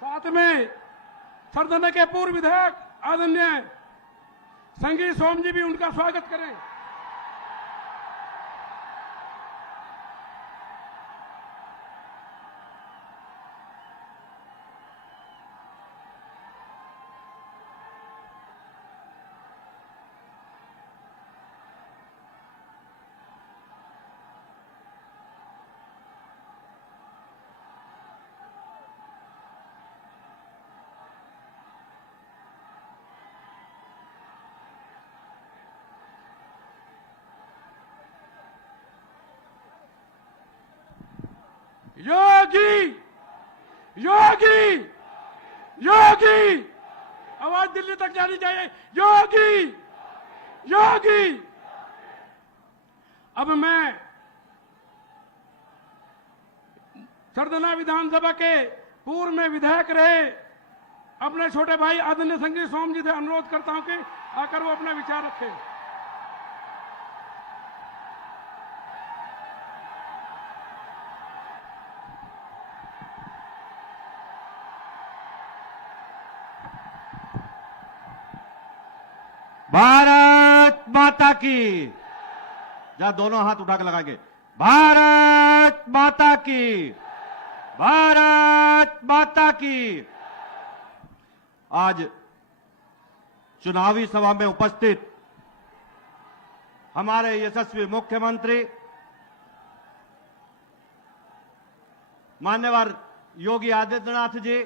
साथ में सरदना के पूर्व विधायक आदरणीय संगीत सोम जी भी उनका स्वागत करें। योगी योगी योगी, आवाज दिल्ली तक जानी चाहिए। योगी योगी। अब मैं सरदना विधानसभा के पूर्व में विधायक रहे अपने छोटे भाई आदरणीय संगीत सोम जी से अनुरोध करता हूं कि आकर वो अपना विचार रखें। भारत माता की जरा दोनों हाथ उठा के लगाएंगे। भारत माता की, भारत माता की। आज चुनावी सभा में उपस्थित हमारे यशस्वी मुख्यमंत्री मान्यवर योगी आदित्यनाथ जी,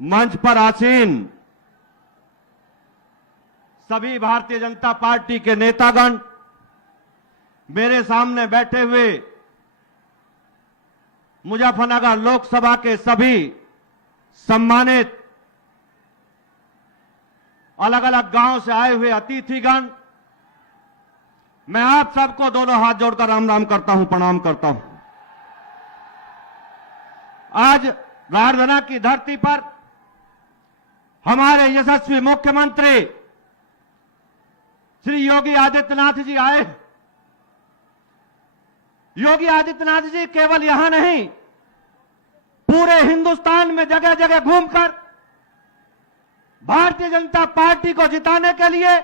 मंच पर आसीन सभी भारतीय जनता पार्टी के नेतागण, मेरे सामने बैठे हुए मुजफ्फरनगर लोकसभा के सभी सम्मानित अलग अलग गांव से आए हुए अतिथिगण, मैं आप सबको दोनों हाथ जोड़कर राम राम करता हूं, प्रणाम करता हूं। आज राजधानी की धरती पर हमारे यशस्वी मुख्यमंत्री श्री योगी आदित्यनाथ जी आए। योगी आदित्यनाथ जी केवल यहां नहीं, पूरे हिंदुस्तान में जगह जगह घूमकर भारतीय जनता पार्टी को जिताने के लिए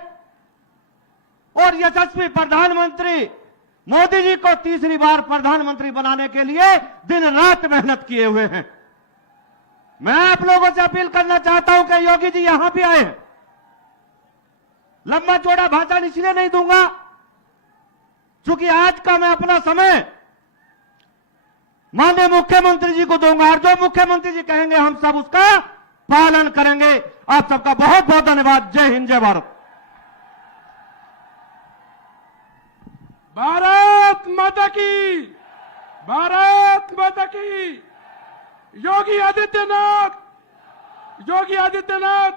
और यशस्वी प्रधानमंत्री मोदी जी को तीसरी बार प्रधानमंत्री बनाने के लिए दिन रात मेहनत किए हुए हैं। मैं आप लोगों से अपील करना चाहता हूं कि योगी जी यहां भी आए। लंबा चौड़ा भाषण इसलिए नहीं दूंगा क्योंकि आज का मैं अपना समय माननीय मुख्यमंत्री जी को दूंगा और जो मुख्यमंत्री जी कहेंगे हम सब उसका पालन करेंगे। आप सबका बहुत बहुत धन्यवाद। जय हिंद, जय भारत। भारत माता की, भारत माता की। योगी आदित्यनाथ, योगी आदित्यनाथ।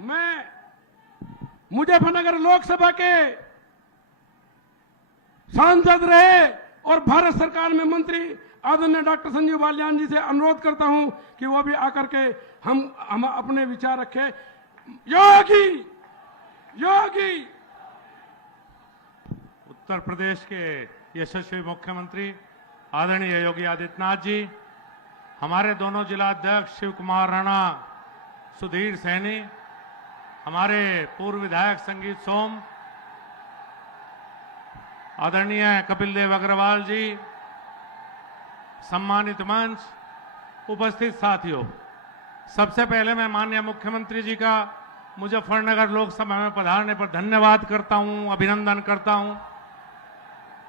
मैं मुजफ्फरनगर लोकसभा के सांसद रहे और भारत सरकार में मंत्री आदरणीय डॉक्टर संजीव बालियान जी से अनुरोध करता हूं कि वो भी आकर के हम अपने विचार रखें। योगी योगी। उत्तर प्रदेश के यशस्वी मुख्यमंत्री आदरणीय योगी आदित्यनाथ जी, हमारे दोनों जिला अध्यक्ष शिव कुमार राणा, सुधीर सैनी, हमारे पूर्व विधायक संगीत सोम, आदरणीय कपिल देव अग्रवाल जी, सम्मानित मंच, उपस्थित साथियों, सबसे पहले मैं माननीय मुख्यमंत्री जी का मुजफ्फरनगर लोकसभा में पधारने पर धन्यवाद करता हूं, अभिनंदन करता हूं।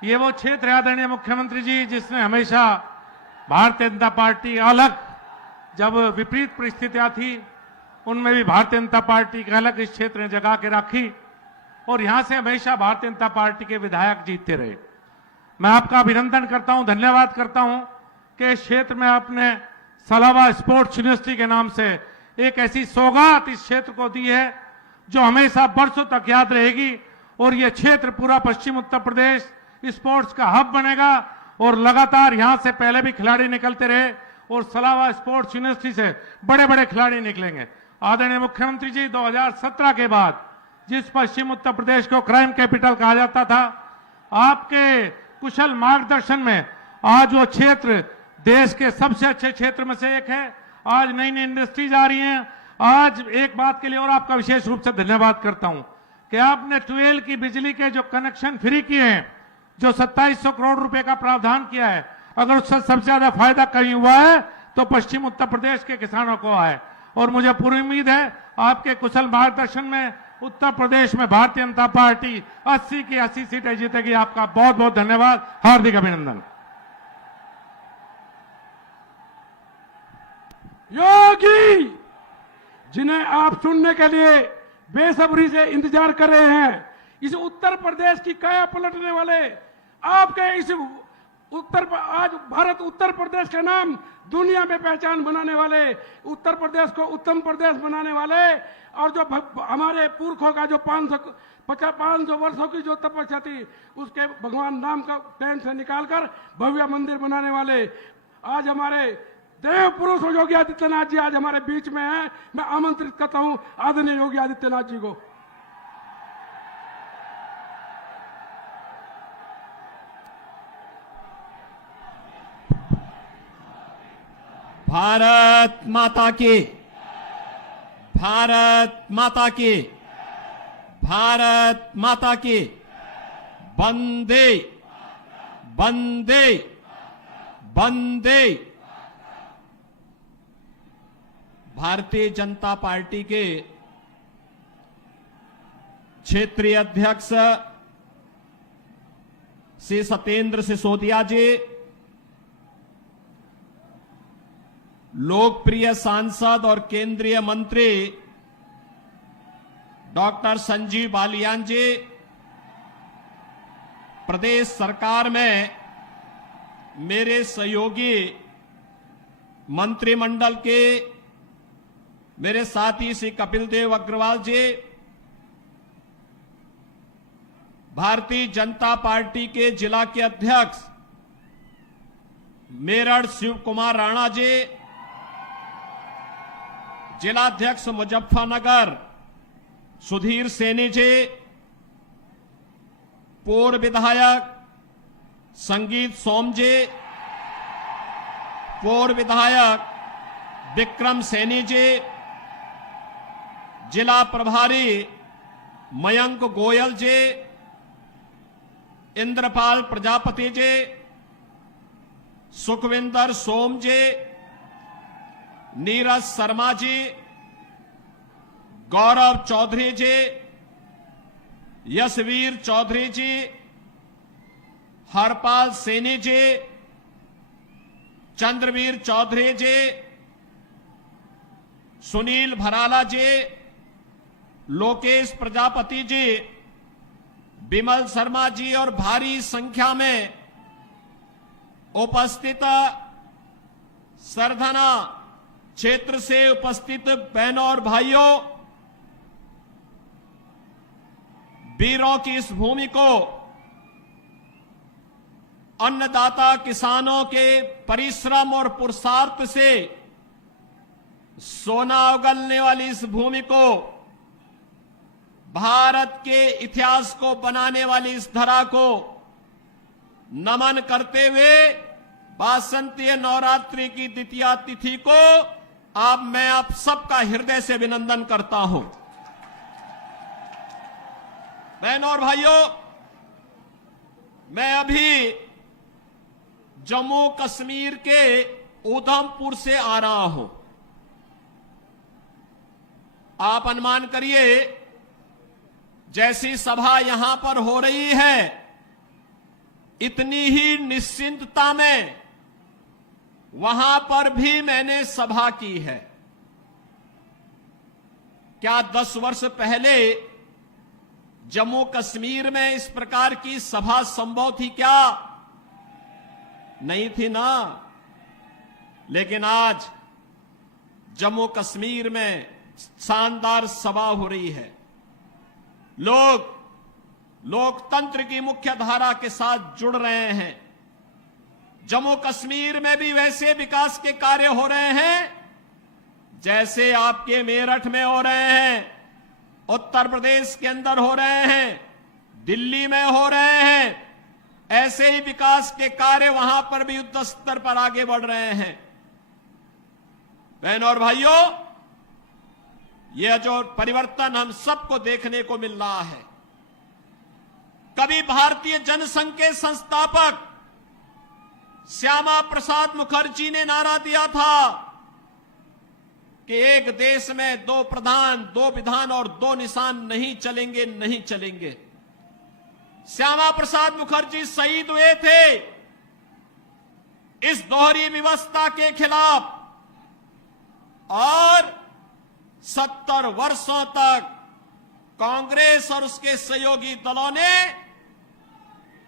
ये वो क्षेत्र है आदरणीय मुख्यमंत्री जी जिसने हमेशा भारतीय जनता पार्टी अलग, जब विपरीत परिस्थितियां थी उनमें भी भारतीय जनता पार्टी का अलग इस क्षेत्र ने जगा के रखी और यहां से हमेशा भारतीय जनता पार्टी के विधायक जीतते रहे। मैं आपका अभिनंदन करता हूं, धन्यवाद करता हूं कि इस क्षेत्र में आपने सलावा स्पोर्ट्स यूनिवर्सिटी के नाम से एक ऐसी सौगात इस क्षेत्र को दी है जो हमेशा बरसों तक याद रहेगी और यह क्षेत्र पूरा पश्चिम उत्तर प्रदेश स्पोर्ट्स का हब बनेगा और लगातार यहां से पहले भी खिलाड़ी निकलते रहे और सलावा स्पोर्ट्स यूनिवर्सिटी से बड़े बड़े खिलाड़ी निकलेंगे। आदरणीय मुख्यमंत्री जी, 2017 के बाद जिस पश्चिम उत्तर प्रदेश को क्राइम कैपिटल कहा जाता था, आपके कुशल मार्गदर्शन में आज वो क्षेत्र देश के सबसे अच्छे क्षेत्र में से एक है। आज नई नई इंडस्ट्रीज आ रही हैं। आज एक बात के लिए और आपका विशेष रूप से धन्यवाद करता हूं कि आपने 12 की बिजली के जो कनेक्शन फ्री किए हैं, जो 2700 करोड़ रुपए का प्रावधान किया है, अगर उससे सबसे ज्यादा फायदा कहीं हुआ है तो पश्चिम उत्तर प्रदेश के किसानों को है। और मुझे पूरी उम्मीद है आपके कुशल मार्गदर्शन में उत्तर प्रदेश में भारतीय जनता पार्टी 80 की 80 सीटें जीतेगी। आपका बहुत बहुत धन्यवाद, हार्दिक अभिनंदन। योगी, जिन्हें आप सुनने के लिए बेसब्री से इंतजार कर रहे हैं, इस उत्तर प्रदेश की काया पलटने वाले आपके इस आज भारत उत्तर प्रदेश के नाम दुनिया में पहचान बनाने वाले, उत्तर प्रदेश को उत्तम प्रदेश बनाने वाले, और जो हमारे पुरखों का जो 500 वर्षों की जो तपस्या थी उसके भगवान राम का टेंट से निकालकर भव्य मंदिर बनाने वाले आज हमारे देव पुरुष योगी आदित्यनाथ जी आज हमारे बीच में हैं। मैं आमंत्रित करता हूं आदरणीय योगी आदित्यनाथ जी को। भारत माता की, भारत माता की, भारत माता की, वंदे वंदे वंदे। भारतीय जनता पार्टी के क्षेत्रीय अध्यक्ष श्री सत्येंद्र सिसोदिया जी, लोकप्रिय सांसद और केंद्रीय मंत्री डॉक्टर संजीव बालियान जी, प्रदेश सरकार में मेरे सहयोगी मंत्रिमंडल के मेरे साथी श्री कपिल देव अग्रवाल जी, भारतीय जनता पार्टी के जिला के अध्यक्ष मेरठ शिव कुमार राणा जी, जिलाध्यक्ष मुजफ्फरनगर सुधीर सैनी जी, पूर्व विधायक संगीत सोम जी, पूर्व विधायक विक्रम सैनी जी, जिला प्रभारी मयंक गोयल जी, इंद्रपाल प्रजापति जी, सुखविंदर सोम जी, नीरज शर्मा जी, गौरव चौधरी जी, यशवीर चौधरी जी, हरपाल सैनी जी, चंद्रवीर चौधरी जी, सुनील भराला जी, लोकेश प्रजापति जी, विमल शर्मा जी और भारी संख्या में उपस्थित सरधना क्षेत्र से उपस्थित बहनों और भाइयों, वीरों की इस भूमि को अन्नदाता किसानों के परिश्रम और पुरुषार्थ से सोना उगलने वाली इस भूमि को, भारत के इतिहास को बनाने वाली इस धरा को नमन करते हुए वासंतीय नवरात्रि की द्वितीया तिथि को मैं आप सबका हृदय से अभिनंदन करता हूं। बहनों और भाइयों, मैं अभी जम्मू कश्मीर के उधमपुर से आ रहा हूं। आप अनुमान करिए, जैसी सभा यहां पर हो रही है, इतनी ही निश्चिंतता में वहां पर भी मैंने सभा की है। क्या 10 वर्ष पहले जम्मू कश्मीर में इस प्रकार की सभा संभव थी? क्या नहीं थी ना। लेकिन आज जम्मू कश्मीर में शानदार सभा हो रही है। लोग लोकतंत्र की मुख्य धारा के साथ जुड़ रहे हैं। जम्मू कश्मीर में भी वैसे विकास के कार्य हो रहे हैं जैसे आपके मेरठ में हो रहे हैं, उत्तर प्रदेश के अंदर हो रहे हैं, दिल्ली में हो रहे हैं, ऐसे ही विकास के कार्य वहां पर भी युद्ध स्तर पर आगे बढ़ रहे हैं। बहनों और भाइयों, यह जो परिवर्तन हम सबको देखने को मिल रहा है, कभी भारतीय जनसंघ के संस्थापक श्यामा प्रसाद मुखर्जी ने नारा दिया था कि एक देश में 2 प्रधान, 2 विधान और 2 निशान नहीं चलेंगे, नहीं चलेंगे। श्यामा प्रसाद मुखर्जी शहीद हुए थे इस दोहरी व्यवस्था के खिलाफ, और 70 वर्षों तक कांग्रेस और उसके सहयोगी दलों ने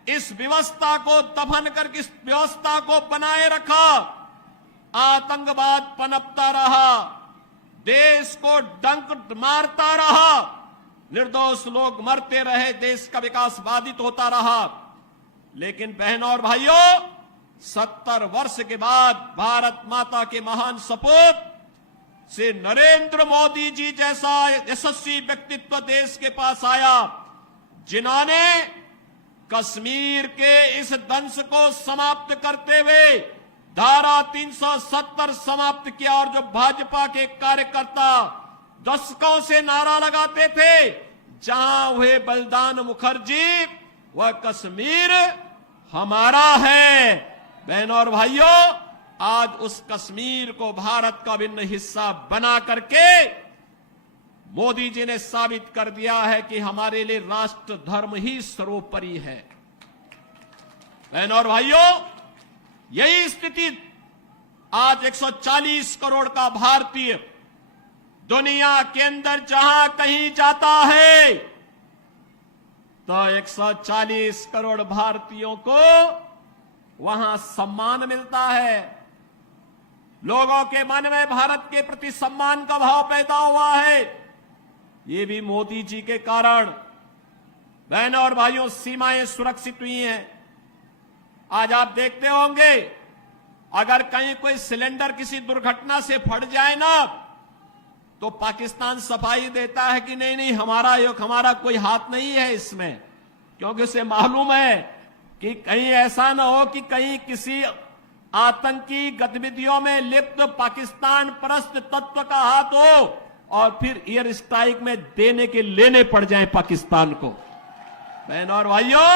इस व्यवस्था को दफन करके इस व्यवस्था को बनाए रखा। आतंकवाद पनपता रहा, देश को डंक मारता रहा, निर्दोष लोग मरते रहे, देश का विकास बाधित होता रहा। लेकिन बहनों और भाइयों, 70 वर्ष के बाद भारत माता के महान सपूत से नरेंद्र मोदी जी जैसा यशस्वी व्यक्तित्व देश के पास आया, जिन्होंने कश्मीर के इस दंश को समाप्त करते हुए धारा 370 समाप्त किया। और जो भाजपा के कार्यकर्ता दशकों से नारा लगाते थे, जहां हुए बलिदान मुखर्जी, वह कश्मीर हमारा है। बहनों और भाइयों, आज उस कश्मीर को भारत का अभिन्न हिस्सा बना करके मोदी जी ने साबित कर दिया है कि हमारे लिए राष्ट्र धर्म ही सर्वोपरि है। बहनों और भाइयों, यही स्थिति आज 140 करोड़ का भारतीय दुनिया के अंदर जहां कहीं जाता है, तो 140 करोड़ भारतीयों को वहां सम्मान मिलता है। लोगों के मन में भारत के प्रति सम्मान का भाव पैदा हुआ है। ये भी मोदी जी के कारण। बहनों और भाइयों, सीमाएं सुरक्षित हुई हैं। आज आप देखते होंगे, अगर कहीं कोई सिलेंडर किसी दुर्घटना से फट जाए ना, तो पाकिस्तान सफाई देता है कि नहीं नहीं, हमारा कोई हाथ नहीं है इसमें, क्योंकि उसे मालूम है कि कहीं ऐसा ना हो कि कहीं किसी आतंकी गतिविधियों में लिप्त पाकिस्तान परस्त तत्व का हाथ हो और फिर एयर स्ट्राइक में देने के लेने पड़ जाए पाकिस्तान को। बहनों और भाइयों,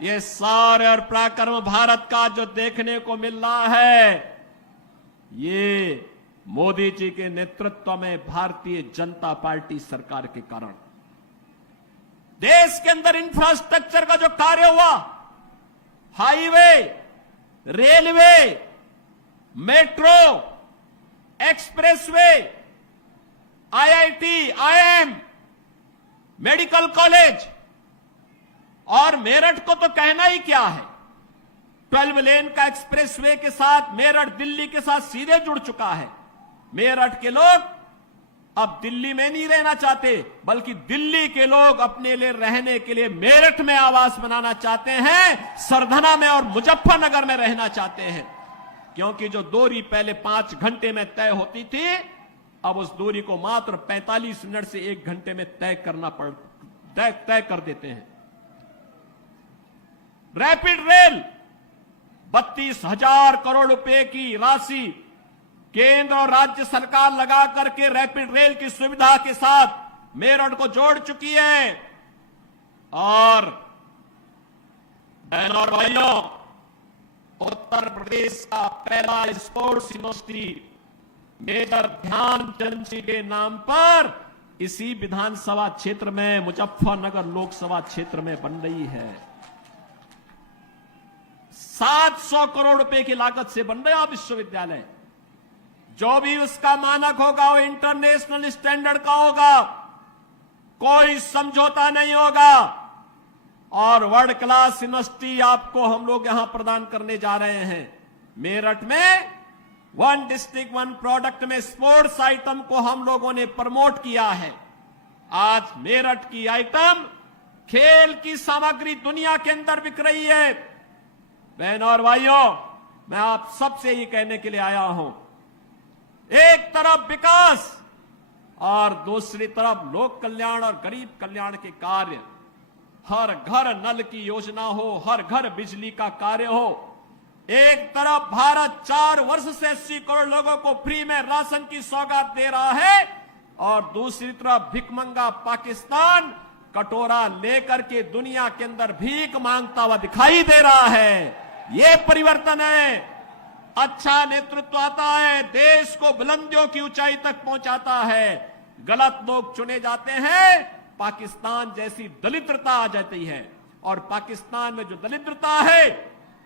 ये सारे और पराक्रम भारत का जो देखने को मिल रहा है, ये मोदी जी के नेतृत्व में भारतीय जनता पार्टी सरकार के कारण। देश के अंदर इंफ्रास्ट्रक्चर का जो कार्य हुआ, highway, railway, metro, expressway, IIT, IIM, medical college, और मेरठ को तो कहना ही क्या है। 12 लेन का एक्सप्रेसवे के साथ मेरठ दिल्ली के साथ सीधे जुड़ चुका है। मेरठ के लोग अब दिल्ली में नहीं रहना चाहते, बल्कि दिल्ली के लोग अपने लिए रहने के लिए मेरठ में आवास बनाना चाहते हैं, सरधना में और मुजफ्फरनगर में रहना चाहते हैं। क्योंकि जो दूरी पहले 5 घंटे में तय होती थी, अब उस दूरी को मात्र 45 मिनट से 1 घंटे में तय कर देते हैं। रैपिड रेल, 32,000 करोड़ रुपए की राशि केंद्र और राज्य सरकार लगा करके रैपिड रेल की सुविधा के साथ मेरठ को जोड़ चुकी है। और बहनों और भाइयों, उत्तर प्रदेश का पहला स्पोर्ट्स यूनिवर्सिटी मेजर ध्यानचंद जी के नाम पर इसी विधानसभा क्षेत्र में, मुजफ्फरनगर लोकसभा क्षेत्र में बन रही है। 700 करोड़ रुपए की लागत से बन रहा विश्वविद्यालय। जो भी उसका मानक होगा वो इंटरनेशनल स्टैंडर्ड का होगा, कोई समझौता नहीं होगा। और वर्ल्ड क्लास यूनिवर्सिटी आपको हम लोग यहां प्रदान करने जा रहे हैं। मेरठ में 1 डिस्ट्रिक्ट 1 प्रोडक्ट में स्पोर्ट्स आइटम को हम लोगों ने प्रमोट किया है। आज मेरठ की आइटम, खेल की सामग्री दुनिया के अंदर बिक रही है। बहनों और भाइयों, मैं आप सबसे ये कहने के लिए आया हूं, एक तरफ विकास और दूसरी तरफ लोक कल्याण और गरीब कल्याण के कार्य। हर घर नल की योजना हो, हर घर बिजली का कार्य हो। एक तरफ भारत 4 वर्ष से 80 करोड़ लोगों को फ्री में राशन की सौगात दे रहा है और दूसरी तरफ भिखमंगा पाकिस्तान कटोरा लेकर के दुनिया के अंदर भीख मांगता हुआ दिखाई दे रहा है। ये परिवर्तन है। अच्छा नेतृत्व आता है, देश को बुलंदियों की ऊंचाई तक पहुंचाता है। गलत लोग चुने जाते हैं, पाकिस्तान जैसी दलिद्रता आ जाती है। और पाकिस्तान में जो दलिद्रता है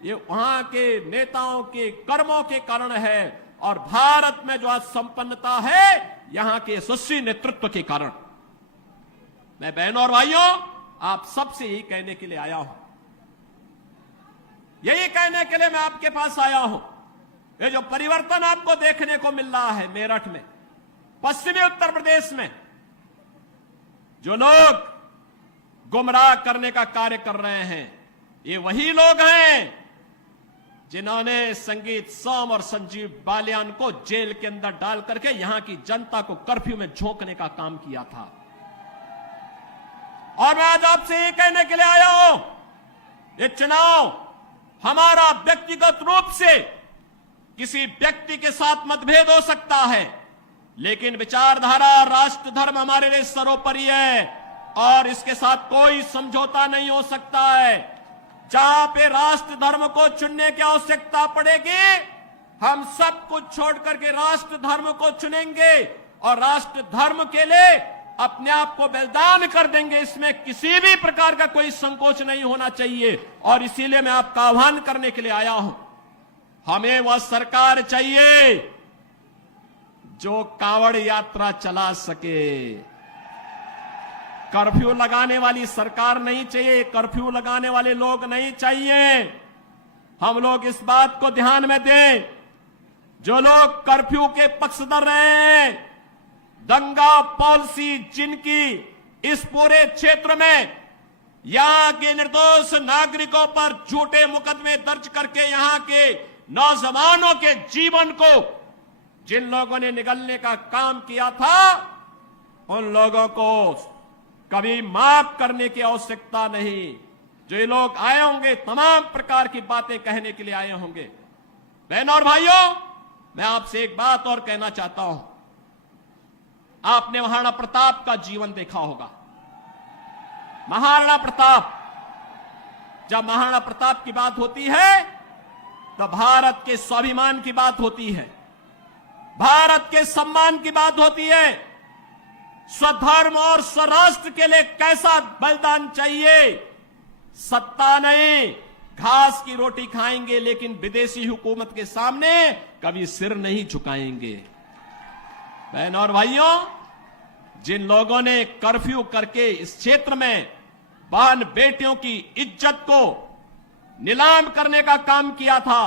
ये वहां के नेताओं के कर्मों के कारण है और भारत में जो आज संपन्नता है यहां के यशस्वी नेतृत्व के कारण। मैं बहनों और भाइयों आप सबसे यही कहने के लिए आया हूं, यही कहने के लिए मैं आपके पास आया हूं। ये जो परिवर्तन आपको देखने को मिल रहा है मेरठ में, पश्चिमी उत्तर प्रदेश में, जो लोग गुमराह करने का कार्य कर रहे हैं ये वही लोग हैं जिन्होंने संगीत सोम और संजीव बालियान को जेल के अंदर डाल करके यहां की जनता को कर्फ्यू में झोंकने का काम किया था। और मैं आज आपसे ये कहने के लिए आया हूं, ये चुनाव हमारा व्यक्तिगत रूप से किसी व्यक्ति के साथ मतभेद हो सकता है, लेकिन विचारधारा राष्ट्र धर्म हमारे लिए सर्वोपरि है और इसके साथ कोई समझौता नहीं हो सकता है। जहां पे राष्ट्र धर्म को चुनने की आवश्यकता पड़ेगी हम सब कुछ छोड़ करके राष्ट्र धर्म को चुनेंगे और राष्ट्र धर्म के लिए अपने आप को बलिदान कर देंगे। इसमें किसी भी प्रकार का कोई संकोच नहीं होना चाहिए और इसीलिए मैं आपका आह्वान करने के लिए आया हूं। हमें वह सरकार चाहिए जो कांवड़ यात्रा चला सके। कर्फ्यू लगाने वाली सरकार नहीं चाहिए, कर्फ्यू लगाने वाले लोग नहीं चाहिए। हम लोग इस बात को ध्यान में दें, जो लोग कर्फ्यू के पक्षधर रहे हैं, दंगा पॉलिसी जिनकी इस पूरे क्षेत्र में यहां के निर्दोष नागरिकों पर झूठे मुकदमे दर्ज करके यहां के नौजवानों के जीवन को जिन लोगों ने निगलने का काम किया था उन लोगों को कभी माफ करने की आवश्यकता नहीं। जो ये लोग आए होंगे तमाम प्रकार की बातें कहने के लिए आए होंगे। बहनों और भाइयों मैं आपसे एक बात और कहना चाहता हूं। आपने महाराणा प्रताप का जीवन देखा होगा। महाराणा प्रताप, जब महाराणा प्रताप की बात होती है तो भारत के स्वाभिमान की बात होती है, भारत के सम्मान की बात होती है। स्वधर्म और स्वराष्ट्र के लिए कैसा बलिदान चाहिए। सत्ता नहीं, घास की रोटी खाएंगे लेकिन विदेशी हुकूमत के सामने कभी सिर नहीं झुकाएंगे। बहनों और भाइयों, जिन लोगों ने कर्फ्यू करके इस क्षेत्र में बहन बेटियों की इज्जत को नीलाम करने का काम किया था,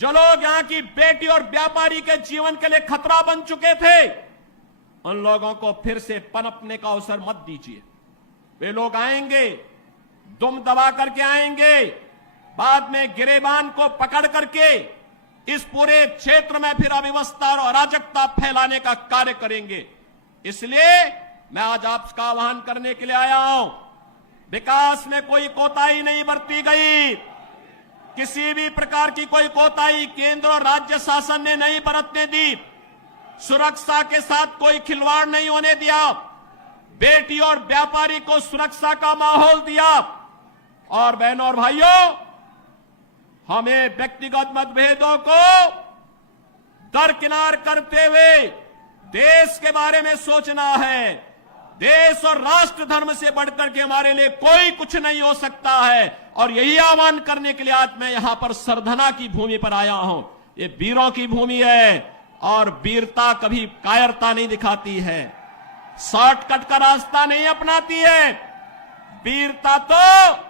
जो लोग यहां की बेटी और व्यापारी के जीवन के लिए खतरा बन चुके थे, उन लोगों को फिर से पनपने का अवसर मत दीजिए। वे लोग आएंगे, दुम दबा करके आएंगे, बाद में गिरेबान को पकड़ करके इस पूरे क्षेत्र में फिर अव्यवस्था और अराजकता फैलाने का कार्य करेंगे। इसलिए मैं आज आपका आह्वान करने के लिए आया हूं। विकास में कोई कोताही नहीं बरती गई, किसी भी प्रकार की कोई कोताही केंद्र और राज्य शासन ने नहीं बरतने दी। सुरक्षा के साथ कोई खिलवाड़ नहीं होने दिया, बेटी और व्यापारी को सुरक्षा का माहौल दिया। और बहनों और भाइयों, हमें व्यक्तिगत मतभेदों को दरकिनार करते हुए देश के बारे में सोचना है। देश और राष्ट्र धर्म से बढ़कर के हमारे लिए कोई कुछ नहीं हो सकता है। और यही आह्वान करने के लिए आज मैं यहां पर सरधना की भूमि पर आया हूं। ये वीरों की भूमि है और वीरता कभी कायरता नहीं दिखाती है, शॉर्टकट का रास्ता नहीं अपनाती है। वीरता तो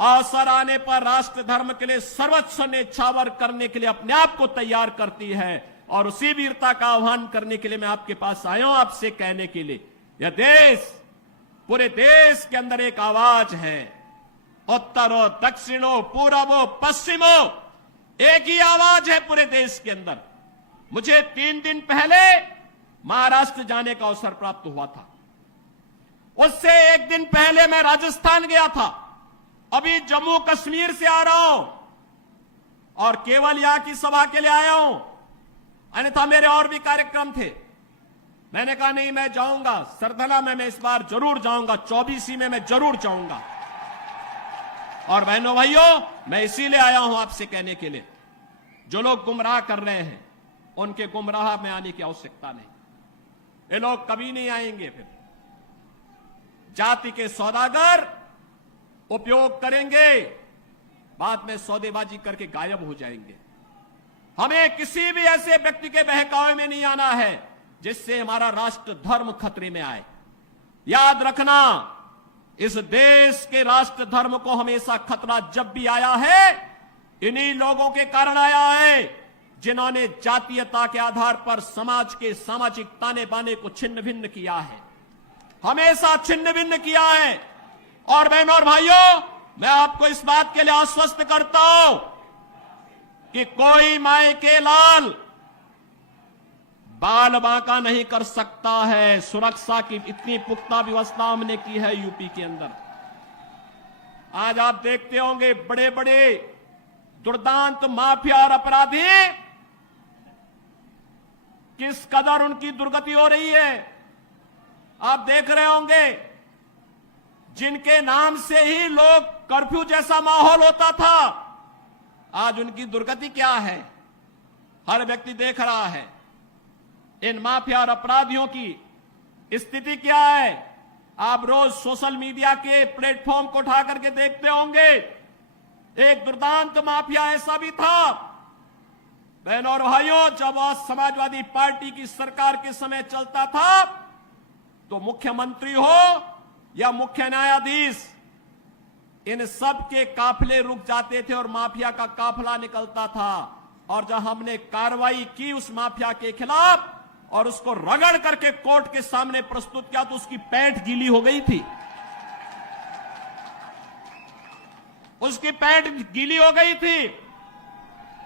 अवसर आने पर राष्ट्र धर्म के लिए सर्वस्व न्यौछावर करने के लिए अपने आप को तैयार करती है। और उसी वीरता का आह्वान करने के लिए मैं आपके पास आया हूं, आपसे कहने के लिए यह देश, पूरे देश के अंदर एक आवाज है। उत्तरो दक्षिणो पूर्वो पश्चिमो, एक ही आवाज है पूरे देश के अंदर। मुझे 3 दिन पहले महाराष्ट्र जाने का अवसर प्राप्त हुआ था। उससे एक दिन पहले मैं राजस्थान गया था, अभी जम्मू कश्मीर से आ रहा हूं और केवल यहां की सभा के लिए आया हूं, अन्यथा मेरे और भी कार्यक्रम थे। मैंने कहा नहीं, मैं जाऊंगा सरधना में, मैं इस बार जरूर जाऊंगा, 24 में मैं जरूर जाऊंगा। और बहनों भाइयों, मैं इसीलिए आया हूं आपसे कहने के लिए, जो लोग गुमराह कर रहे हैं उनके गुमराह में आने की आवश्यकता नहीं। ये लोग कभी नहीं आएंगे। फिर जाति के सौदागर उपयोग करेंगे, बाद में सौदेबाजी करके गायब हो जाएंगे। हमें किसी भी ऐसे व्यक्ति के बहकावे में नहीं आना है जिससे हमारा राष्ट्र धर्म खतरे में आए। याद रखना, इस देश के राष्ट्र धर्म को हमेशा खतरा जब भी आया है, इन्हीं लोगों के कारण आया है जिन्होंने जातीयता के आधार पर समाज के सामाजिक ताने बाने को छिन्न भिन्न किया है, हमेशा छिन्न भिन्न किया है। और बहनों और भाइयों, मैं आपको इस बात के लिए आश्वस्त करता हूं कि कोई माय के लाल बाल बांका नहीं कर सकता है। सुरक्षा की इतनी पुख्ता व्यवस्था हमने की है यूपी के अंदर। आज आप देखते होंगे बड़े बड़े दुर्दांत माफिया और अपराधी किस कदर उनकी दुर्गति हो रही है। आप देख रहे होंगे, जिनके नाम से ही लोग कर्फ्यू जैसा माहौल होता था, आज उनकी दुर्गति क्या है, हर व्यक्ति देख रहा है। इन माफिया और अपराधियों की स्थिति क्या है, आप रोज सोशल मीडिया के प्लेटफॉर्म को उठा करके देखते होंगे। एक दुर्दांत माफिया ऐसा भी था, बहनों और भाइयों, जब आज समाजवादी पार्टी की सरकार के समय चलता था तो मुख्यमंत्री हो या मुख्य न्यायाधीश, इन सब के काफिले रुक जाते थे और माफिया का काफिला निकलता था। और जब हमने कार्रवाई की उस माफिया के खिलाफ और उसको रगड़ करके कोर्ट के सामने प्रस्तुत किया तो उसकी पैंट गीली हो गई थी, उसकी पैंट गीली हो गई थी।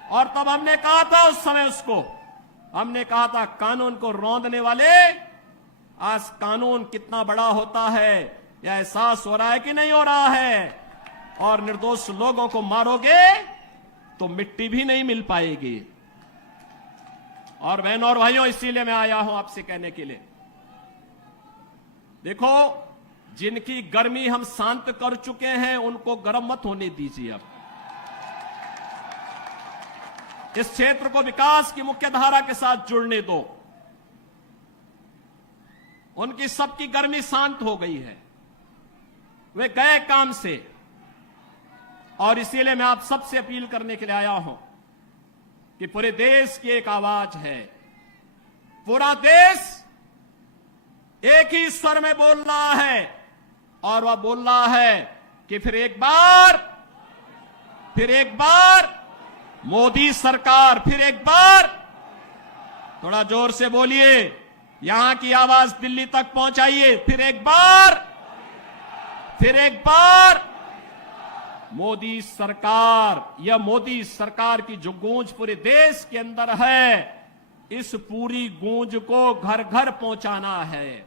और तब हमने कहा था, उस समय उसको हमने कहा था, कानून को रौंदने वाले, आज कानून कितना बड़ा होता है यह एहसास हो रहा है कि नहीं हो रहा है। और निर्दोष लोगों को मारोगे तो मिट्टी भी नहीं मिल पाएगी। और बहनों और भाइयों, इसीलिए मैं आया हूं आपसे कहने के लिए, देखो, जिनकी गर्मी हम शांत कर चुके हैं उनको गर्म मत होने दीजिए। अब इस क्षेत्र को विकास की मुख्य धारा के साथ जुड़ने दो। उनकी सबकी गर्मी शांत हो गई है, वे गए काम से। और इसीलिए मैं आप सबसे अपील करने के लिए आया हूं कि पूरे देश की एक आवाज है, पूरा देश एक ही स्वर में बोल रहा है। और वह बोल रहा है कि फिर एक बार मोदी सरकार, फिर एक बार, थोड़ा जोर से बोलिए, यहां की आवाज दिल्ली तक पहुंचाइए, फिर एक बार मोदी सरकार। यह मोदी सरकार की जो गूंज पूरे देश के अंदर है, इस पूरी गूंज को घर घर पहुंचाना है।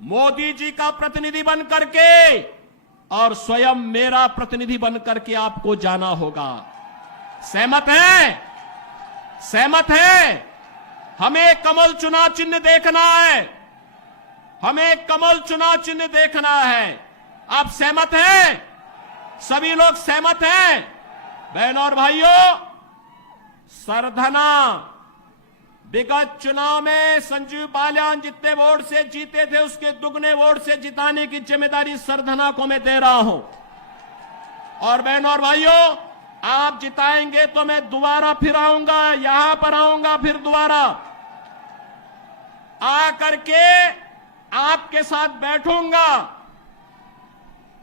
मोदी जी का प्रतिनिधि बन करके और स्वयं मेरा प्रतिनिधि बन करके आपको जाना होगा। सहमत हैं? सहमत हैं? हमें कमल चुनाव चिन्ह देखना है, हमें कमल चुनाव चिन्ह देखना है। आप सहमत हैं? सभी लोग सहमत हैं? बहनों और भाइयों, सरधना विगत चुनाव में संजीव बालियान जितने वोट से जीते थे उसके दुगने वोट से जिताने की जिम्मेदारी सरधना को मैं दे रहा हूं। और बहनों और भाइयों, आप जिताएंगे तो मैं दोबारा फिर आऊंगा, यहां पर आऊंगा, फिर दोबारा आकर के आपके साथ बैठूंगा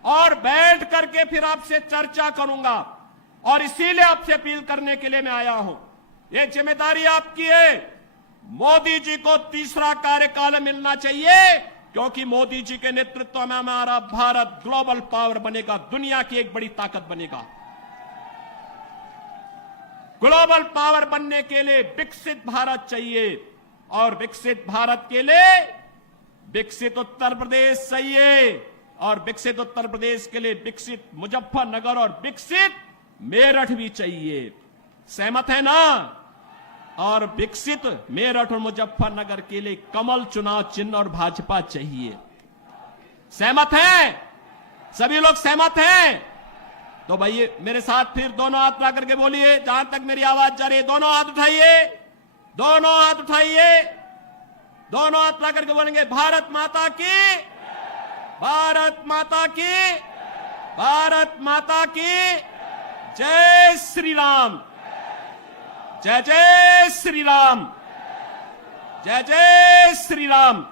और बैठ करके फिर आपसे चर्चा करूंगा। और इसीलिए आपसे अपील करने के लिए मैं आया हूं, ये जिम्मेदारी आपकी है। मोदी जी को तीसरा कार्यकाल मिलना चाहिए, क्योंकि मोदी जी के नेतृत्व में हमारा भारत ग्लोबल पावर बनेगा, दुनिया की एक बड़ी ताकत बनेगा। ग्लोबल पावर बनने के लिए विकसित भारत चाहिए, और विकसित भारत के लिए विकसित उत्तर प्रदेश चाहिए और विकसित उत्तर प्रदेश के लिए विकसित मुजफ्फरनगर और विकसित मेरठ भी चाहिए। सहमत है ना? और विकसित मेरठ और मुजफ्फरनगर के लिए कमल चुनाव चिन्ह और भाजपा चाहिए। सहमत है? सभी लोग सहमत हैं? तो भाई मेरे साथ फिर दोनों हाथ उठा करके बोलिए, जहां तक मेरी आवाज जा रही है दोनों हाथ उठाइए, दोनों हाथ उठाइए, दोनों हाथ उठा करके बोलेंगे भारत माता की, भारत माता की, भारत माता की जय श्री राम, जय जय श्री राम, जय जय श्री राम।